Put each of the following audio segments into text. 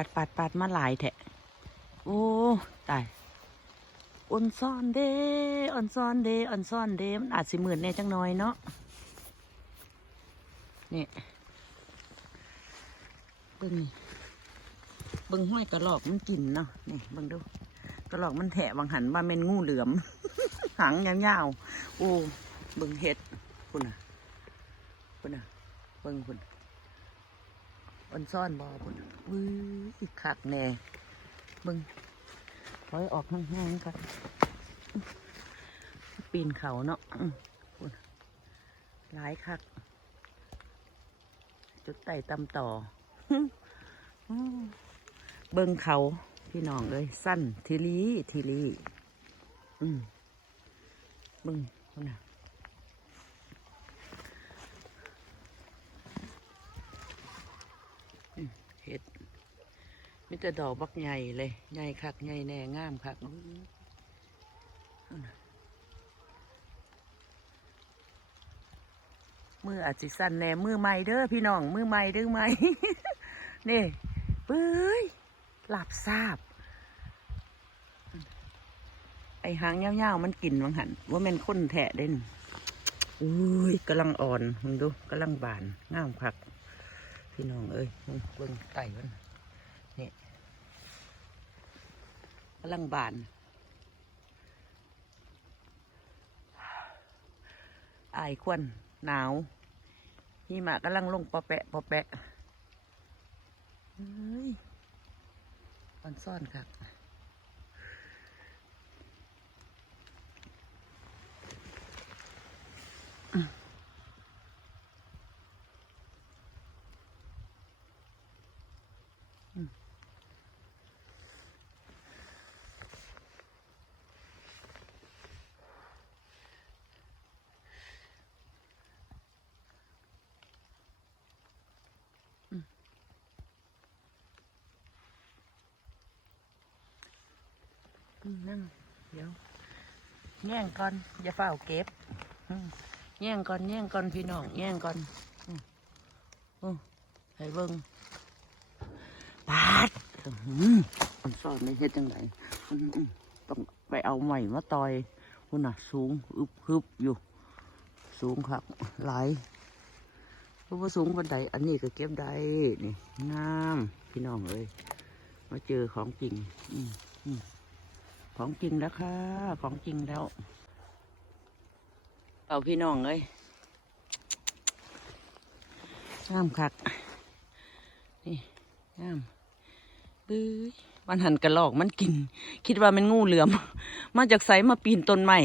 ปัดปัดปัดมาหลายแทะโอ้ตายอ่อนซ่อนเดอ่อนซ่อนเดอ่อนซ่อนเดมันอาจสิหมื่นแน่จังน้อยเนาะนี่เบิ่งนี่เบิ่งห้อยกระหลอกมันกินเนาะนี่เบิ่งดูกระหลอกมันแถะบางหันว่าแม่นงูเหลือม หางยาวๆโอ้เบิ่งเห็ดคุณน่ะคุณน่ะเบิ่งคุณ อ่อนซ่อนบอคุณวื้อคักแน่เบิ่งถอยออกห่างๆกันปีนเขาเนาะคุณหลายคัก จุดไต่ตำต่อ เบิงเขาพี่น้องเลยสั้นทีรีทีรีอืมเบิงคนน่ะอืมเห็ด มีแต่ดอกบักใหญ่เลยใหญ่คักใหญ่แน่งามคักอื้อนั่นน่ะมืออาจสิสั้นแน่มือใหม่เด้อพี่น้องมือใหม่เด้อไหมนี่เปื้ยหลับซาบ ไอหางยาวๆมันกินวังหันว่าแม่นข้นแทะเด่นอุ้ยกำลังอ่อนมึงดูกำลังบานงามคัก พี่น้องเอ้ยมึงเบิ่งไก่มันนี่ กำลังบาน อายควันหนาวหิมะกำลังลงปอแปะปอแปะเฮ้ยมันซ่อนครั นั่งเดี๋ยวแย่งก่อนอย่าเฝ้าเก็บแย่งก่อนแย่งก่อนพี่น้องแย่งก่อนอให้เบิ้งปาดอื้อหือมันซ่อนในเฮ็ดจังไหนต้องไปเอาใหม่มาต่อยคุณน่ะ สูงอึบฮึบอยู่ สูงครับหลายเพราะว่าสูงบันไดอันนี้ก็เก็บได้นี่งามพี่น้องเอ้ยมาเจอของจริง อืมอืม ของจริงแล้วค่ะ ของจริงแล้วเอาพี่น้องเลยงามคัก นี่งามบื้อมันหันกระลอกมันกิน คิดว่ามันงูเหลือม มาจากไสมาปีนต้นไม้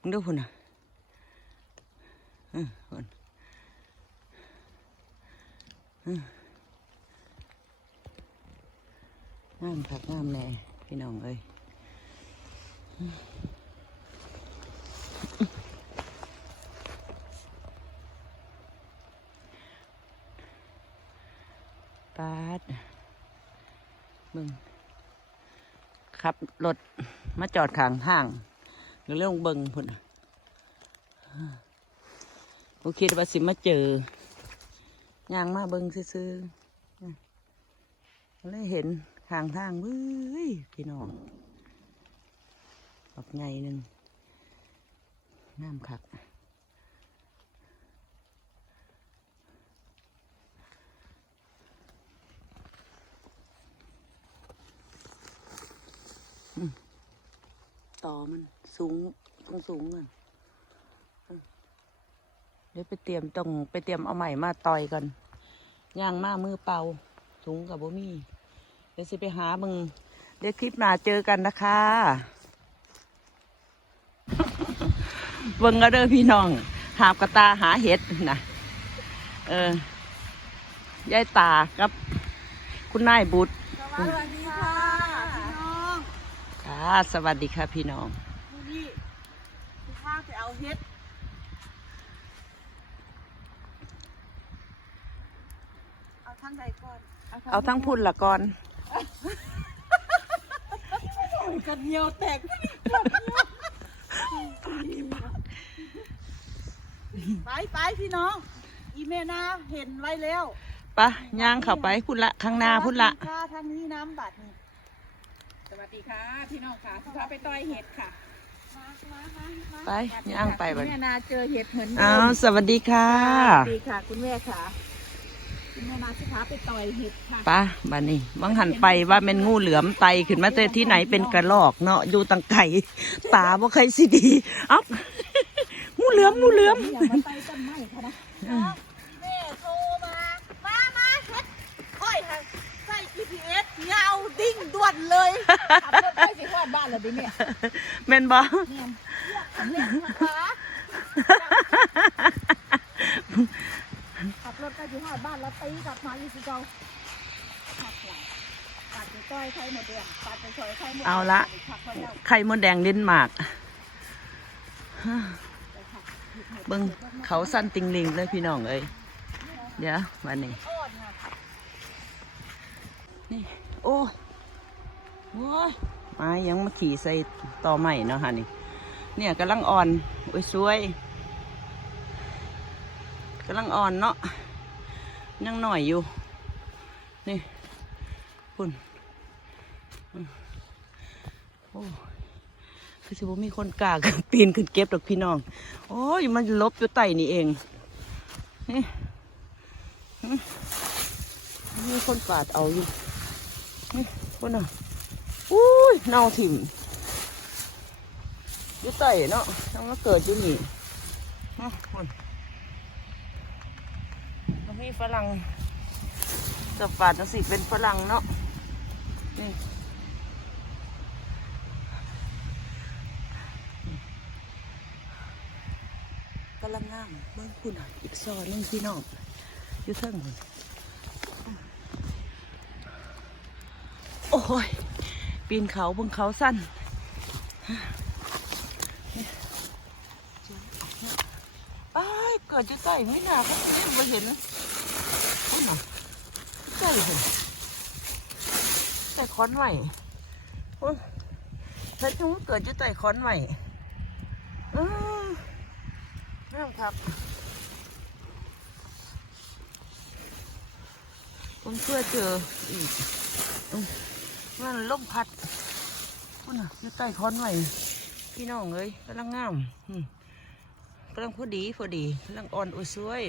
มึงดูพุ่นอะอือพุ่นอื้องามคักงามแน่พี่น้องเอ้ย ปาดมึงขับรถมาจอดข้างทางหรือเรื่องเบิงพุ่นน่ะกูคิดว่าสิมาเจอยางมาเบิงซื้อๆเลยเห็นข้างทางเว้ยพี่น้อง ออกไงหนึ่งน้ำคักต่อมันสูงต้องสูงอะอืมเดี๋ยวไปเตรียมต้องไปเตรียมเอาใหม่มาต่อยกันย่างมามือเปล่าสูงกับบ่มี เดี๋ยวสิไปหามึงเดี๋ยวคลิปหน้าเจอกันนะคะ เบิ่งก็เด้อพี่น้อง หาบกระตาหาเห็ดนะเออยายตาครับ คุณนายบุตรสวัสดีค่ะพี่น้องค่ะสวัสดีค่ะพี่น้องดูนี่พี่ข้าไปเอาเฮ็ดเอาทั้งใดก่อนเอาทั้งพุ่นละก่อนกันเหนียวแตก ไปไปพี่น้อง อีเมนาเห็นไว้แล้วไปปะย่างเข้าไปพุ่นละข้างหน้าพุ่นละค่ะทางนี้น้ำบัตรนี่สวัสดีค่ะพี่น้องค่ะพาไปต่อยเห็ดค่ะมามามามาไปย่างไปคุบัณดแม่นาเจอเห็ดเหมือนเดิอ้าวสวัสดีค่ะ สวัสดีค่ะ คุณแม่ค่ะ คุณแม่นาสิพาไปต่อยเห็ดค่ะปะบัดนี้บังหันไปว่าเป็นงูเหลือมไตขึ้นมาแต่ที่ไหนเป็นกระรอกเนาะอยู่ตังไก่ตาบ่เคยสิดีเอ้างูเหลือมงูเหลือมอยากมาต่อยต้นไม้ค่ะนะแม่โทรมา มามาเฮ็ดค่อยทางใส่ GPS เงาดิ้งด่วนเลยขับรถไปสิฮอดบ้านแล้วดิเนี่ยแม่นบ่เนี่ยเล่นนะคะขับ รถไปสิฮอดบ้านแล้วตีกลับมาอีกสิเจ้าขับหลังปัดไปต่อยไข่หมดเดือนปัดไปซอยไข่หมดเอาละขับเขาเจ้าไข่มดแดงเดนมาร์กเบิ่งเขาสั้นติงลิงเลยพี่น้องเอ้ยเดี๋ยววันนี้อ้อนค่ะนี่โอ้ยโอ้ยมายังมาขี่ใส่ต่อใหม่เนาะฮะนี่ เนี่ยกำลังอ่อนโอ้ยสวยกำลังอ่อนเนาะ ยังหน่อยอยู่ นี่คุณอืมโอ้คือสิบมีคนกล้าปีนขึ้นเก็บดอกพี่น้อง โอ้ยมันลบอยู่ใต้นี่เอง นี่มีคนปาดเอาอยู่ นี่คนน่ะอุ้ยเน่าถิ่มอยู่ใต้เนาะยังมาเกิดอยู่นี่ฮะคน มันมีฝรั่งจะปาดจังสิเป็นฝรั่งเนาะนี่กำลังงามเบิ่งคุณอะอีกซอยนึงพี่น้องอยู่เทิงคุณโอ้ย ปีนเขาบนเขาสั้นอ้ายเกิดจะใส่ไม่น่าเขาเล่นมาเห็น โอ้ยหน่ะใส่เห็นใส่ค้อนไหวโอ้ยฉันรู้เกิดจะใส่ค้อนไหวอือเริ่มครับผมเพื่อเจออีกมันล่มพัดพุ่นน่ะอยู่ใต้ค้อนไว้พี่น้องเอ้ยกำลังงามอืมกำลังพอดีพอดีกำลังอ่อนอุ้ยสวย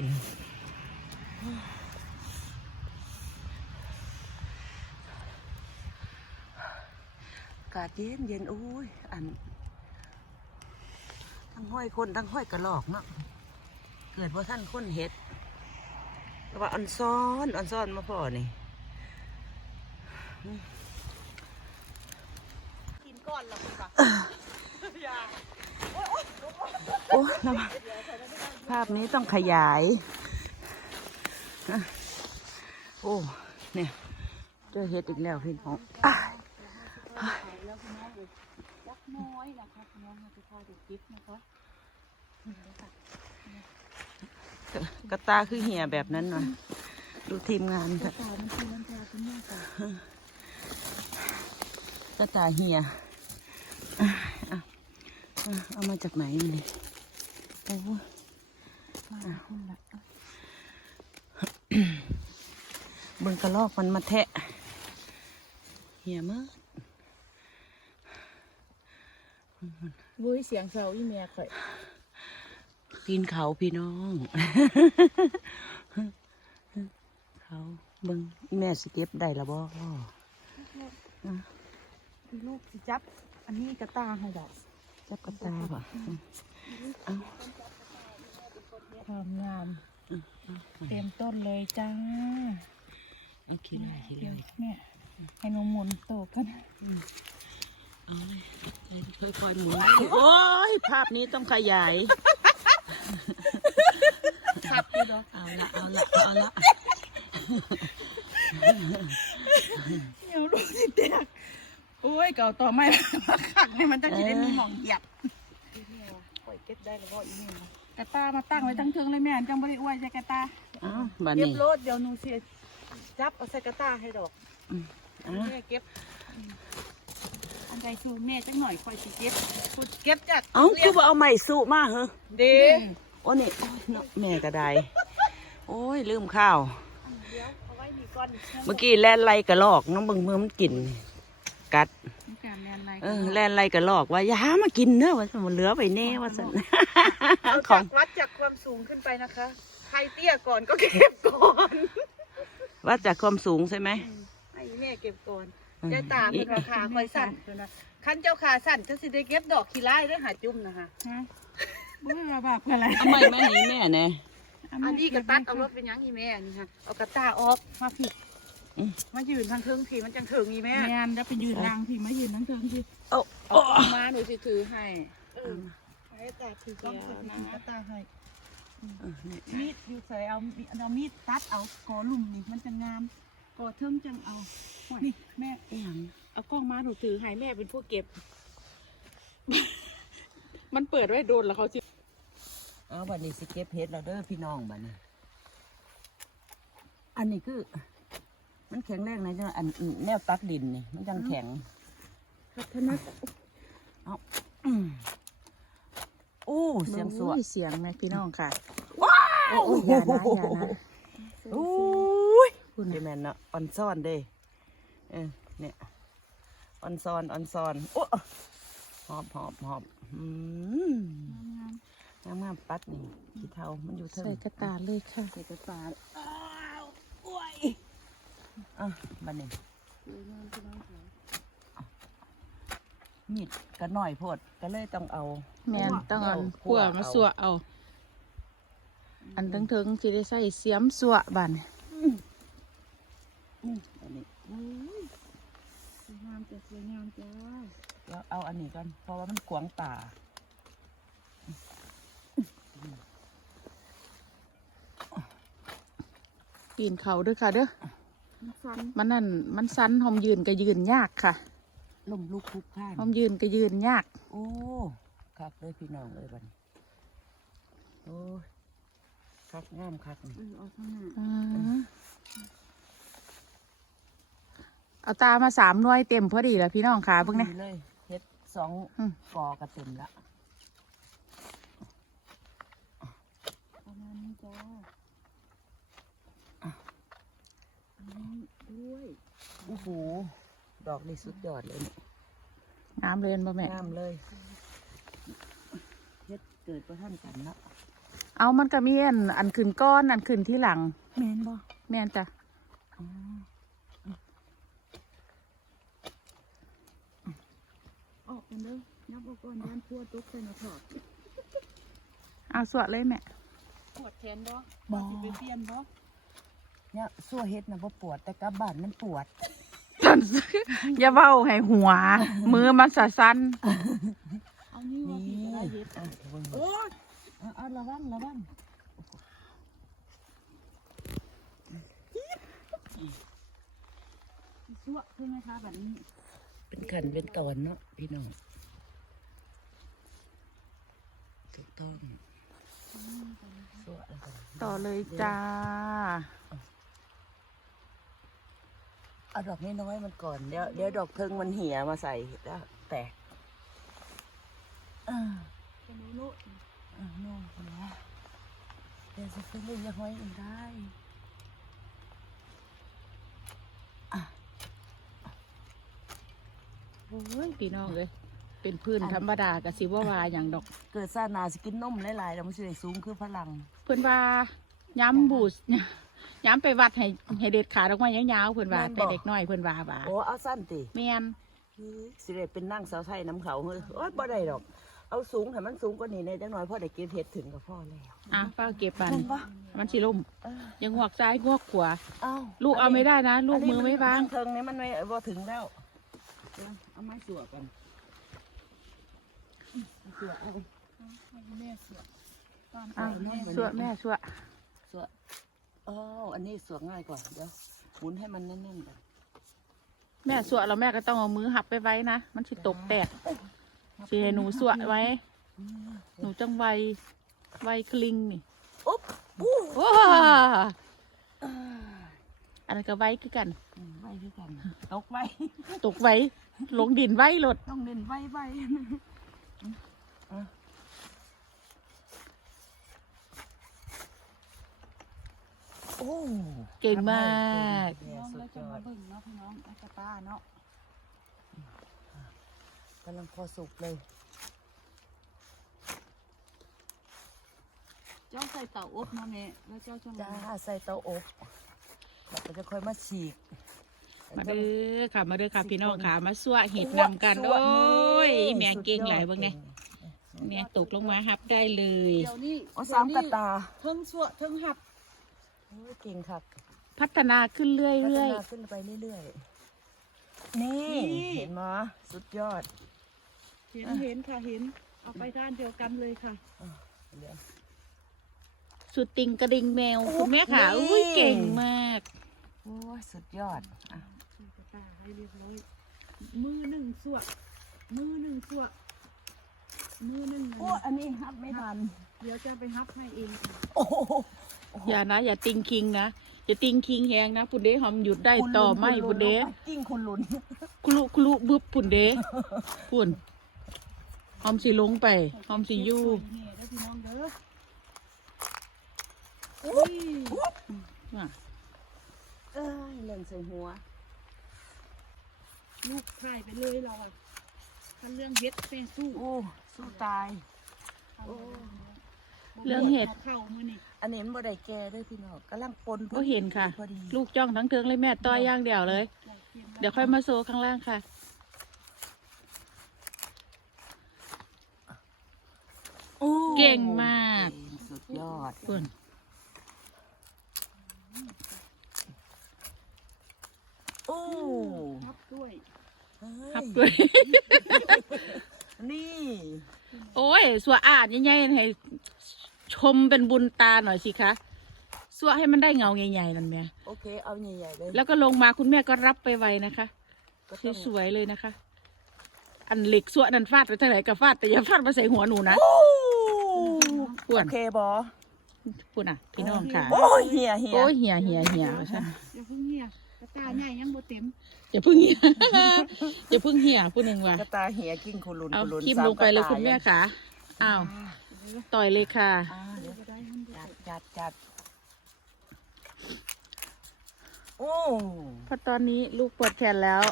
ากาศเย็นเย็นโอ้ยอัน ทั้งห้อยคนทั้งห้อยกระหลอกเนาะเกิดว่าท่านคนเห็ดแต่ว่าอันซ้อนอันซ้อนมาพอนี่กินก้อนแล้วคุณปะโอ้ระวังภาพนี้ต้องขยายฮะโอ้เนี่ยเจอเห็ดอีกแล้วพี่น้องอ้าย แล้วคุณน้องเลยยักษ์น้อยนะคะคุณน้องจะพาเดูคลิปนะคะกระตาคือเหี่ยแบบนั้นหน่อยดูทีมงานค่ะกระตาเหี่ยเอามาจากไหนนี่โอ้มาคุณละเบิ่งกระลอกมันมาแทะเหี่ยมาก บุ้ยเสียงเซาอีเมียข่อยปีนเขาพี่น้อง เขาเบิ่งแม่สเก็บได้ละบ่ลูกสิจับ อันนี้กระตาให้ดอกจับกระตาบ่เอาความงามเต็มต้นเลยจ้าเอาขี้ไล่ขี้เดี๋ยวไล่แม่ให้นมหมุนโตกันเอาเลย ค่อยๆหมุนโอ้ยภาพนี้ต้องขยายครับพี่ดอกเอาละเอาละเอาละเดี๋ยวลูกสิแตกโอ้ยเก่าต่อไม่มาขักให้มันตั้งจะได้มีหมองเหยียบปล่อยเก็บได้แล้วก็อีเมลกระตามาตั้งไว้ทั้งเทิงเลยแม่จังบริอ้วยใจกระตาเอาบัดเก็บนี้รถเดี๋ยวหนูเสียจับเอาใส่กระตาให้ดอกเอาแม่เก็บอัน ใดชูแม่จังหน่อยคอยสิเก็บพูดเก็บจากเอาคือว่าเอาไม้สู้มาเหรอเด้โอ้นี่โอ้ยเนาะแม่ก็ได้โอ้ยลืมข้าวก่อนเมื่อกี้แล่นไล่กระลอกน้องเบิ่งมือมันกิน กัด มีการแลนอะไรเออแล่นไล่กระลอกว่าอย่าหามากินเนอะว่ามันเหลือไปแน่ว่าสัน เอาขอจางกวัดจากความสูงขึ้นไปนะคะ ใครเตี้ยก่อนก็เก็บก่อนว่าจากความสูงใช่ไหมให้แม่เก็บก่อนอืม ยายตาเป็นราคาคอยสั่นเท่านะคันเจ้าขาสั่นจะสิได้เก็บดอกขี้ไล่ด้วยหาจุ่มนะคะฮะบ่ว่าบาปอะไรเอาไม่แม่หนีแม่แน่อันนี้กระตัดเอารถเป็นหยังอีแม่นี่ค่ะเอากระตาออกมาผิดอืมมายืนทางเทิงผีมันจังเถิงอีแม่แมนจะไปยืนนางพี่มายืนนั่งเทิงพี่โอ้เอาเอามาหนูสิถือให้เออให้ตาถือต้องถือกระตาให้มีดอยู่ใส่เอามีเอามีดตัดเอากอลุ่มนี่มันจะงามก อเทิงจังเอานี่แม่อหยังเอากล้องมาหนูถือให้แม่เป็นผู้เก็บ มันเปิดไว้โดนแล้วเขาสิเอาบัดนี้สิเก็บเห็ดแล้วเด้อพี่น้องบัดนี้อันนี้คือ มันแข็งแรงนะจังอันแนวตักดินนี่มันจังแข็งพัฒนาอืมโอ้เสียงสวดเสียงไหมพี่น้องค่ะว้าโอ้ยอย่านะอย่านะโอ้ย คุณเดแมนเนาะออนซ่อนเด้เออเนี่ยออนซอนออนซอนโอ้หอบหอบหอบอืมงามงามปัดนี่ขี้เทามันอยู่เทิงใส่กระตาเลยค่ะใส่กระตาอ้าวโอ้ยอะบัดนี้มีดก็หน่อยโพดก็เลยต้องเอาแมนต้องเอาคั่ขั่ววมาสัวเอา อันทั้งเทิงๆจะได้ใส่เสียมสัวบันอื มอันนี้สวยงามจ้ะสวยงามจ้าแล้วเอาอันนี้กันเพราะว่ามันขวางตาปีนเขาเด้วยค่ะเด้อมันฟันมันนั่นมันสั้นหอมยืนก็ยืนยากค่ะลมลุกคลุกข้างหอมยืนก็ยืนยาก โอ้คักเลยพี่น้องเลยบัดนโอ้ยคักงามคักนี่เอาข้างหน้าอ่า เอาตามาสามหน่วยเต็มพอดีแล้วพี่น้องค่ะเพิ่งเนี่ยดีเลยเฮ็ดสองอืม กอกระเต็มละประมาณนี้จ้าอันนี้ด้วยโอ้โหดอกนี่สุดยอดเลยนี่น้ำเรียนบ่แม่ งามเลยเฮ็ดเกิดประท่านกันละเอามันก็มีอันอันขึ้นก้อนอันขึ้นที่หลัง แมนบ่แม่นจ้ะอ๋อ ออกกันเด้อนับออกก่อนด้านพัวตุกใส่หน้าผากเอาสวดเลยแม่ปวดแขนบ่บ่สิไปเปลี่ยนบ่เนี่ยสั่วเฮ็ดนะบ่ปวดแต่กลับบ้านมันปวดอย่าเบ้าให้หัว มือมันสะสั้นเอานี่ว่าพี่จะได้เฮ็ดอะเบิ่งโอ้ยเอาเอาระวังระวังชั่วใช่ไหมคะแบบนี้ เป็นขันเป็นตอนเนาะ พี่น้องถูกต้องสวดแล้วกันต่อเลยจ้า เอาดอกน้อยๆมันก่อน เดี๋ยวเดี๋ยวดอกเทิงมันเหี่ยมาใส่แล้วแตกอ่าจะไม่รู้อ่าโน่นนะเดี๋ยวจะเป็นยังห้อยอีกได้ โอ้ยพี่น้องเลยเป็นพื้นธรรมดากับสิว่าว่าอย่างดอก เกิดซานาสกินนมหลายๆแล้วมันสิได้สูงคือพลัง เพื่อนว่าย้ำบูสย้ำไปวัดให้ให้เด็ดขาดออกมายาวๆเพื่อนว่าแม่นบ่แต่เด็กน้อยเพื่อนว่าว่าโอ้เอาสั้นติแม่นสิได้เป็นนั่งสาวไทยน้ำเขาเฮ้ยโอ้ยบ่ได้ดอก เอาสูงให้มันสูงกว่านี้ในจังหน่อยพ่อได้เก็บเห็ดถึงกับพ่อแล้วอะป้าเก็บปันเห็นปะมันสิล่มเออยังหวกซ้ายงวกขวาเอ้าลูกเอาไม่ได้นะ ลูกมือไม่วางเทิงนี้มันไม่บ่ถึงแล้ว เดี๋ยวเอาไม้สัวกันสัวเอาให้แม่เสียตอนอะเอาสวดแม่สวดสัวอ๋ออันนี้สัวง่ายกว่าเดี๋ยวหมุนให้มันแน่นๆก่อนแม่สวดแล้วแม่ก็ต้องเอามือหับไปไว้นะมันสิตกแตกสิให้หนูสวดไว้ หนูจังไวไวคลิงนี่อุ๊บอู้ว้า อันนั้นก็ไว้คือกัน อืมไว้คือกันตกไว้ตกไว้ลงดินไว้หลดต้องเล่นไว้ไว้อะโอ้เก่งมากแม่น้องสุเลดยจะยอมาดเบิ่งเนาะพี่น้องไอ้กระตาเนาะกำลังพอสุกเลยเจ้าใส่เต่าอบเนาะแม่แล้วเจ้าจะจ้ามาใส่เตาอบ แล้วก็จะค่อยมาฉีก มาเด้อค่ะมาเด้อค่ะพี่น้องค่ะมาสั่วเห็ดสวดนำกันสโอวด้ยนี่แม่เก่งสุดอดหลายเบิ่งเนี่ยแม่ตกลงมาฮับได้เลย เดี๋ยวนี้โอ้สามกระตาเทิงสั่วเทิงหับโอ้ยเก่งครับพัฒนาขึ้นเรื่พัฒอยนาขึ้นไปเรื่อยๆ นี่เห็นไหมสุดยอด เห็นเห็นค่ะเห็นเอาไปด้านเดียวกันเลยค่ะ เดี๋ยวๆ สุดติงกระดิ่งแมวโอ้คุณแม่ค่ะนี่อุ้ยเก่งมากโอ้ยสุดยอดอะใส่กระตาให้เรียบร้อยมือหนึ่งสั่วมือหนึ่งสั่วมือหนึ่งโอ้อันนี้ฮับไม่ทันเดี๋ยวจะไปฮับให้เองค่ะโอ้โหอย่านะ อย่าติงคิงนะอย่าติงคิงแหงนะพุ่นเด้หอมหยุดได้ต่อไม่คุณพุ่นเด้กิ้งคุณลุนคลุคลุบึบพุ่นเด้พุ่นหอมสิลงไปหอมสิ อยู่นี่ได้พี่น้องเด้ออุ๊บว่ะเอ้ยเล่นใส่หัว ลูกถ่ายไปเลยเราอะถ้าเรื่องเฮ็ดเป็นสู้โอ้สู้ตาย โอ้เรื่องเห็ดาเข้ามือนี่อันนี้มันบ่ได้แก่ด้วยพี่น้องกำลังปนพอก็ดีเห็นค่ะ พอดีลูกจ้องทั้งเทิงเลยแม่ต้อยย่างเดียวเลย ได้เตรียมเดี๋ยวค่อยมาโซข้างล่างค่ะ โอ้เก่งมาก สุดยอดพุ่น อ้รับด้วยครับด้วย นี่โอ้ยสัวอ่านใหญ่ๆให้ชมเป็นบุญตาหน่อยสิคะสัวให้มันได้เงาใหญ่ๆนั่นแม่โอเคเอาใหญ่ๆเลยแล้วก็ลงมาคุณแม่ก็รับไปไวนะคะก็ต้องสวยๆเลยนะคะ อันเหล็กสัวนั่นฟาดไปทางไหนก็ฟาดแต่อย่าฟาดมาใส่หัวหนูนะโอ้อ้วนโอเคบอพูดน่ะพี่น้องค่ะโอ้ยเหียเหียโอ้ยเหี่ยเหี่ยเหี่ยว่าฉันอย่าเพิ่งเหี่ยกระ ตาใหญ่ยังบ่เต็มอย่าเพึ่งเหี่ย อย่าเพึ่งเหี่ยพูดหนึ่งว่ะกระตาเหียกิ้งคุณลุนเอาคุณลุนคิมสาลงไปเลยกระตาคุณแม่ค่ะอ้าวอ่าต่อยเลยค่ะ อ่าเดี๋ยวก็ได้มันจัดจัดจัดโอ้เพราะตอนนี้ลูกปวดแขนแล้ว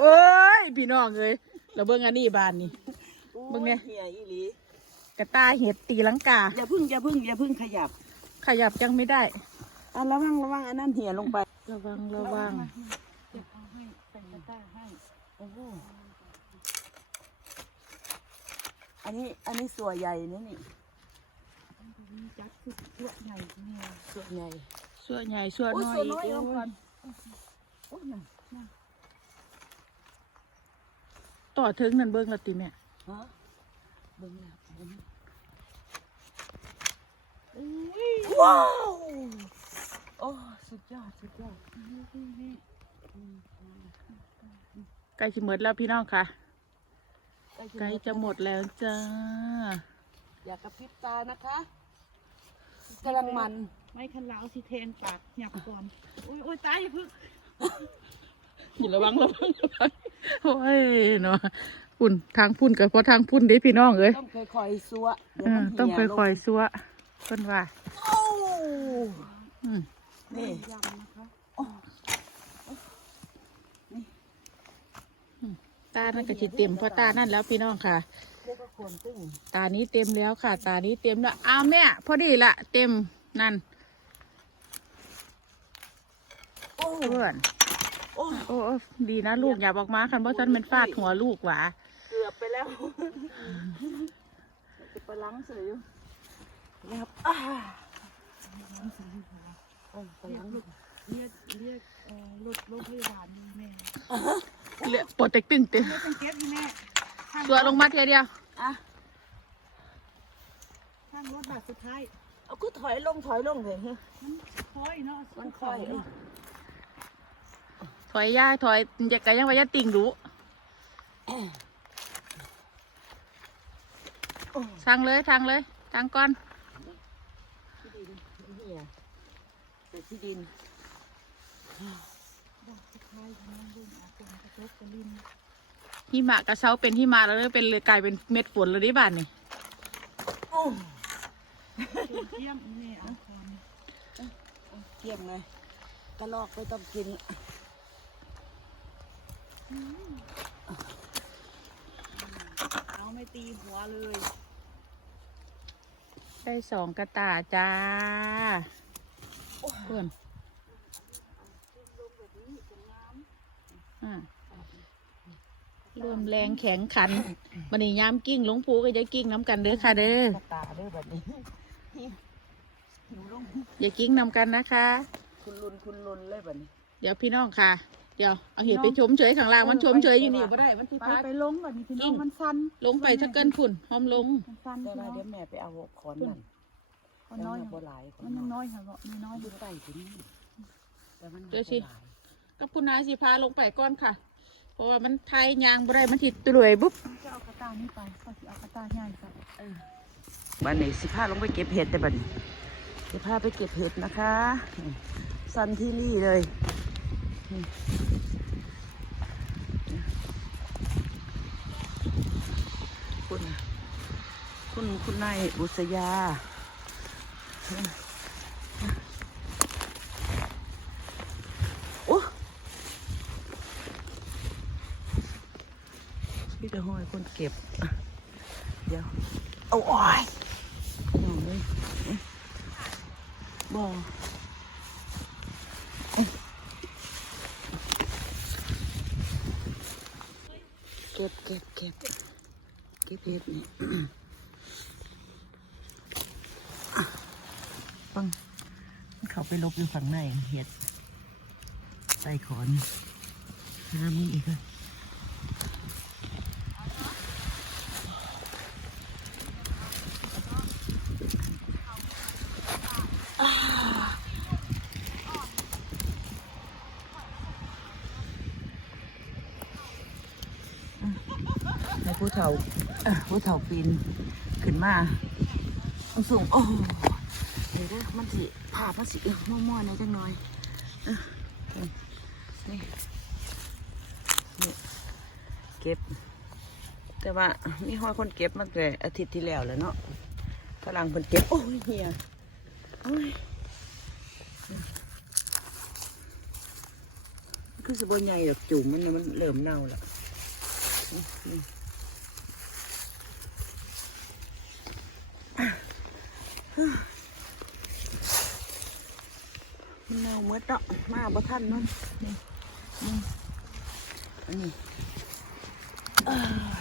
โอ้ยพี่น้องเลยเราเบิ่งอันนี้บานนี่เบิ่งเนี่ย เหียอีหลีกระตายเห็ดตีลังกา อย่าพึ่งอย่าพึ่งอย่าพึ่งขยับ ขยับยังไม่ได้ อะระวังระวังอันนั้นเหียลงไป ระวังระวังเก็บเอาให้ใส่กระตาให้โอ้โหอันนี้อันนี้สัวใหญ่นี่นี่มีจัดสุดตัวใหญ่เนี่ยสัวใหญ่ส่วนใหญ่ส่วนโอ้ยน้อยสัวอีกน้อยเอาโอ้ก่อยนโอ้ยน่ะต่อถึงนั่นเบิ่งและติแม่ฮะเบิ่งแล้วเบิ่งว้าว โอ้ สุดยอด สุดยอดใกล้จะหมดแล้วพี่น้องค่ะใกล้จะหมดแล้วจ้า อย่ากระพริบตานะคะกำลังมัน ไม่คันลาวสิแทงปากหยับก่อนโอ้ยโอ้ยตายอย่าเพึ่งอย่าระวังระวังระวังโอ้ยเนาะพุ่นทางพุ่นกับเพราะทางพุ่นเด้พี่น้องเอ้ยต้องค่อยๆซัวเดี๋ยวเอมัอนเหี่ต้องลค่อยๆซัวเพิ่นว่าโอ้อืม นี่ยำนะคะตานั่นก็สิเต็มเพราะตานั่นแล้วพี่น้องค่ะ เรียกว่าโคนตึ้งตานี้เต็มแล้วค่ะ ตานี้เต็มแล้วอ้าวแม่พอดีละเต็มนั่นโอ้เพื่อนโอ้โอ้โอ้ดีนะลูกอย่าบอกมาคันเพราะฉันเป็นฟาดหัวลูกหวะเกือบไปแล้วจะไปล้างเสร็จอยู่นะครับอ่าโอ้ยไป เรียล้ากงลูกเรียกเรียกเอ่อรถรถพยาบาลอยู่แม่เหลือปวดเต็กตึงเต็มเรียกเป็นเก็บอยู่แม่ข้างตัวลงมาเทียเดียวอะข้างรถบาทสุดท้ายเอาก็ถอยลงถอยลงเลยเฮ้ยมันค่อยเนาะมันค่อยเออถอยย่ายถอยจะกะยังว่าจะติ่งรู้สั่งเลยทางเลยทางก่อน ที่ดินเหี่ยใส่ ที่ดินบาทสุดท้ายกำลังเบิ่งอาฝนกระทบกระลินหิมะกระเช้าเป็นหิมะแล้วเลยเป็นเลยกลายเป็นเม็ดฝนเลยดิบ้านนี่โอ้เที่ยงแม่เอาความเเกลี้ยงเลยกระลอกไม่ต้องกินเอาไม่ตีหัวเลย ได้สองกระตาจ้า เพื่อนอ่ารวมแรงแข็งขันมันนี่ยามกิ้งหลวงปูก็จะกิ้งน้ำกันเด้อค่ะเด้อตาด้วยแบบนี้หิวลงอย่ากิ้งน้ำกันนะคะ คุณลุนคุณลุนเลยแบบนี้ เดี๋ยวพี่น้องค่ะ เดี๋ยวเอาเห็ดไปชมเฉยข้างล่างมันชมเฉยอยู่นี่บ่ได้ มันที่ไปพักไปลงแบบนี้พี่น้กิ้องงมันฟันลงไปถ้าเกินฝุ่นหอมลงมันฟันแต่พี่ว่าน้องเดี๋ยวแม่ไปเอาขอนนั่น มันน้อยบ่หลายมันยังน้อยค่ะเนาะมีน้อยออยู่ยู่ใต้ถึงนี่แต่มันเดี๋ยวสิ บ่หลายกับคุณนายสิพาลงไปก่อนค่ะ เพราะว่ามันไทยยางบ่ได้มันติดตรวยบุ๊บจะเอากระตานี่ไปก็สิเอากระตาใหญ่ไปบันนี้สิพาลงไปเก็บเห็ดแต่บัดนี้สิพาไปเก็บเห็ดนะคะซันที่รี่เลยนี่คุณ คุณคุณนายบุษยา โอ้พี่จะห้อยคนเก็บ เดี๋ยว เอาอ้อยมองเลยบอเก็บเก็บเก็บเก็บเห็ดนี่ ปัง เขาไปลบอยู่ฝั่งในเห็ดใส่ขอนน้ำนี่อีกเลยให้ผู้เฒ่าเอ่อผู้เฒ่าปีนขึ้นมาเอาสูงโอ้ เดี๋ยวนะมันสิผ่ามันสิมั่วๆหนะจังน่อยอะนี่นี่เก็บ แต่ว่ามีห้อยคนเก็บมาแต่อาทิตย์ที่แล้วแล้วเนาะฝรั่งเพิ่นเก็บ โอ้ยเฮียโอ้ยคือสิบใหญ่ดอกจุ่มมันนะมันเริ่มเน่าแล้วนี่นี่ มันเน่าเมื่อเนาะมาบ่ทันมันนี่นี่อันนี้เอ้ยเป็น